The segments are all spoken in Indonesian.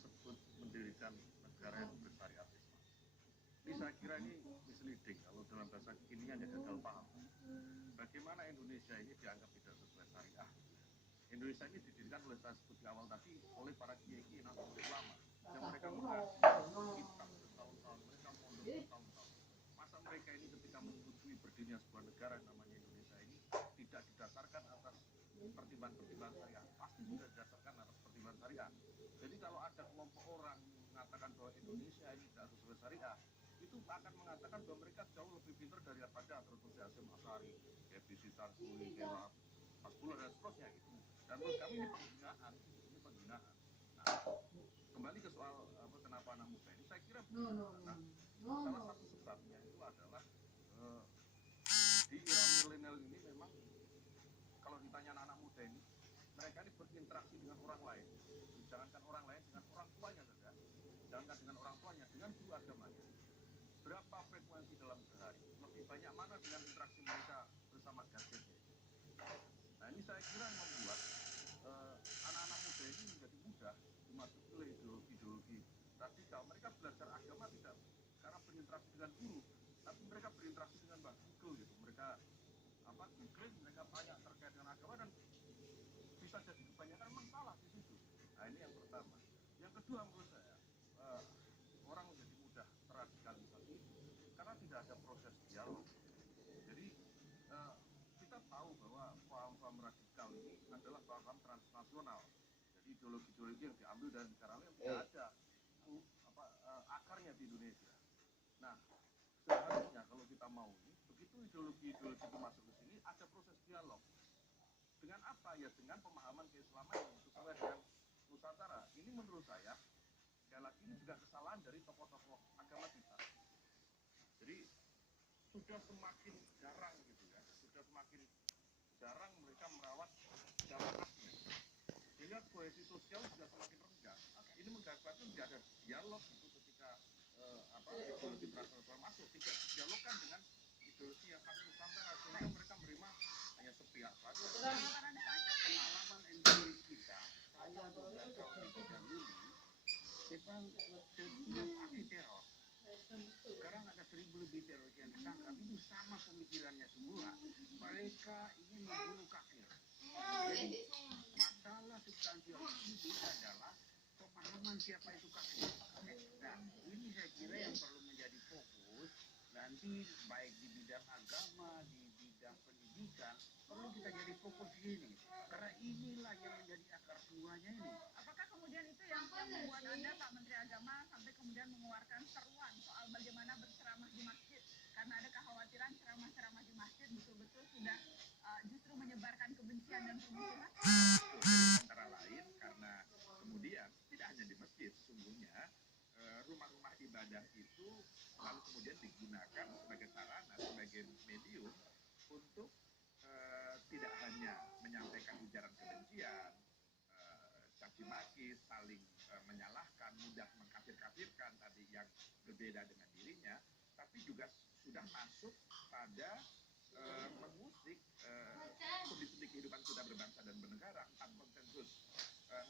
sebut mendirikan negara yang bersyariat Islam. Ini saya kira ini misleading kalau dalam bahasa kekinian ya gagal paham. Bagaimana Indonesia ini dianggap tidak sesuai syariah? Indonesia ini didirikan oleh saya sebut di awal tadi oleh para kiai-kiai nahdlatul ulama yang mereka mengaji kitab bertahun-tahun, mereka mondok bertahun-tahun. Masa mereka ini ketika menyetujui berdirinya sebuah negara yang namanya Indonesia ini tidak didasarkan atas pertimbangan-pertimbangan syariah? Pasti sudah didasarkan atas pertimbangan syariah. Jadi kalau ada kelompok orang mengatakan bahwa Indonesia ini tidak sesuai syariah, itu akan mengatakan bahwa mereka jauh lebih pintar daripada Dr. Hasyim Asy'ari, kayak Bisi Sarkuli, kayak Mas Bular dan seterusnya gitu. Dan menurut kami ini penghinaan, ini penghinaan. Nah, kembali ke soal kenapa anak muda ini, saya kira nah, salah satu sebabnya itu adalah di era milenial ini memang kalau ditanya anak-anak muda ini, mereka ini berinteraksi dengan orang lain, jangankan orang lain, dengan orang tuanya saja, jangankan dengan orang tuanya, dengan guru agamanya. Berapa frekuensi dalam sehari? Lebih banyak mana dengan interaksi mereka bersama gadgetnya? Nah ini saya kira membuat anak-anak muda ini menjadi mudah dimasuki oleh ideologi radikal. Mereka belajar agama tidak karena berinteraksi dengan guru, tapi mereka berinteraksi dengan Mbak Google gitu. Mereka googling, mereka tanya terkait dengan agama dan bisa jadi kebanyakan memang salah di situ. Nah ini yang pertama. Yang kedua menurut saya orang menjadi mudah terradikalisasi karena tidak ada proses dialog. Jadi kita tahu bahwa paham-paham radikal ini adalah paham transnasional. Jadi ideologi-ideologi yang diambil dari negara lain yang tidak ada akarnya di Indonesia. Nah, seharusnya kalau kita mau ini, begitu ideologi-ideologi itu masuk ke sini, ada proses dialog. Dengan apa? Ya dengan pemahaman keislaman yang sesuai dengan Nusantara. Ini menurut saya, sekali lagi ini juga kesalahan dari tokoh-tokoh agama kita. Jadi sudah semakin jarang gitu ya, sudah semakin jarang mereka merawat jamaahnya, sehingga kohesi sosial sudah semakin renggang. Ini mengakibatkan tidak ada dialog gitu ketika ideologi transnasional masuk, tidak didialogkan dengan ideologi yang khas Nusantara, sehingga mereka menerima hanya sepihak saja. Pengalaman empiris kita, saya 12 tahun di bidang ini, kita setiap aksi teror, sekarang ada 1000 lebih teroris yang ditangkap, itu sama pemikirannya semua. Mereka ingin membunuh kafir. Jadi masalah substansial itu adalah pemahaman siapa itu kafir. Nah, ini saya kira yang perlu menjadi fokus nanti, baik di bidang agama, di bidang pendidikan, perlu kita jadi fokus ini. Karena inilah yang menjadi akar semuanya ini. Apakah kemudian itu yang membuat Anda, Pak Menteri Agama, sampai kemudian mengeluarkan seruan soal bagaimana berceramah di masjid? Karena ada kekhawatiran ceramah-ceramah di masjid betul-betul sudah justru menyebarkan kebencian dan permusuhan? Antara lain karena kemudian tidak hanya di masjid, sesungguhnya rumah-rumah ibadah itu lalu kemudian digunakan sebagai sarana, sebagai medium untuk tidak hanya menyampaikan ujaran kebencian, caci maki, saling menyalahkan, mudah mengkafir-kafirkan tadi yang berbeda dengan dirinya, tapi juga sudah masuk pada mengusik sendi-sendi kehidupan kita berbangsa dan bernegara. 4 konsensus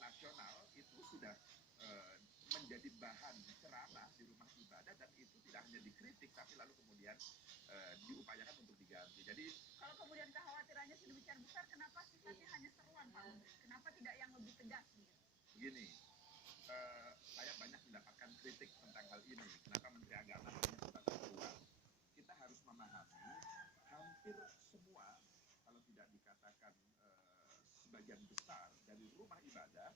nasional itu sudah menjadi bahan ceramah di rumah ibadah, dan itu tidak hanya dikritik tapi lalu kemudian diupayakan untuk diganti. Jadi kalau kemudian kekhawatirannya sedemikian besar, kenapa sifatnya hanya seruan, Pak Menteri? Kenapa tidak yang lebih tegas begitu? Begini, saya banyak mendapatkan kritik tentang hal ini. Kenapa Menteri Agama hanya sebatas seruan? Kita harus memahami hampir semua, kalau tidak dikatakan sebagian besar dari rumah ibadah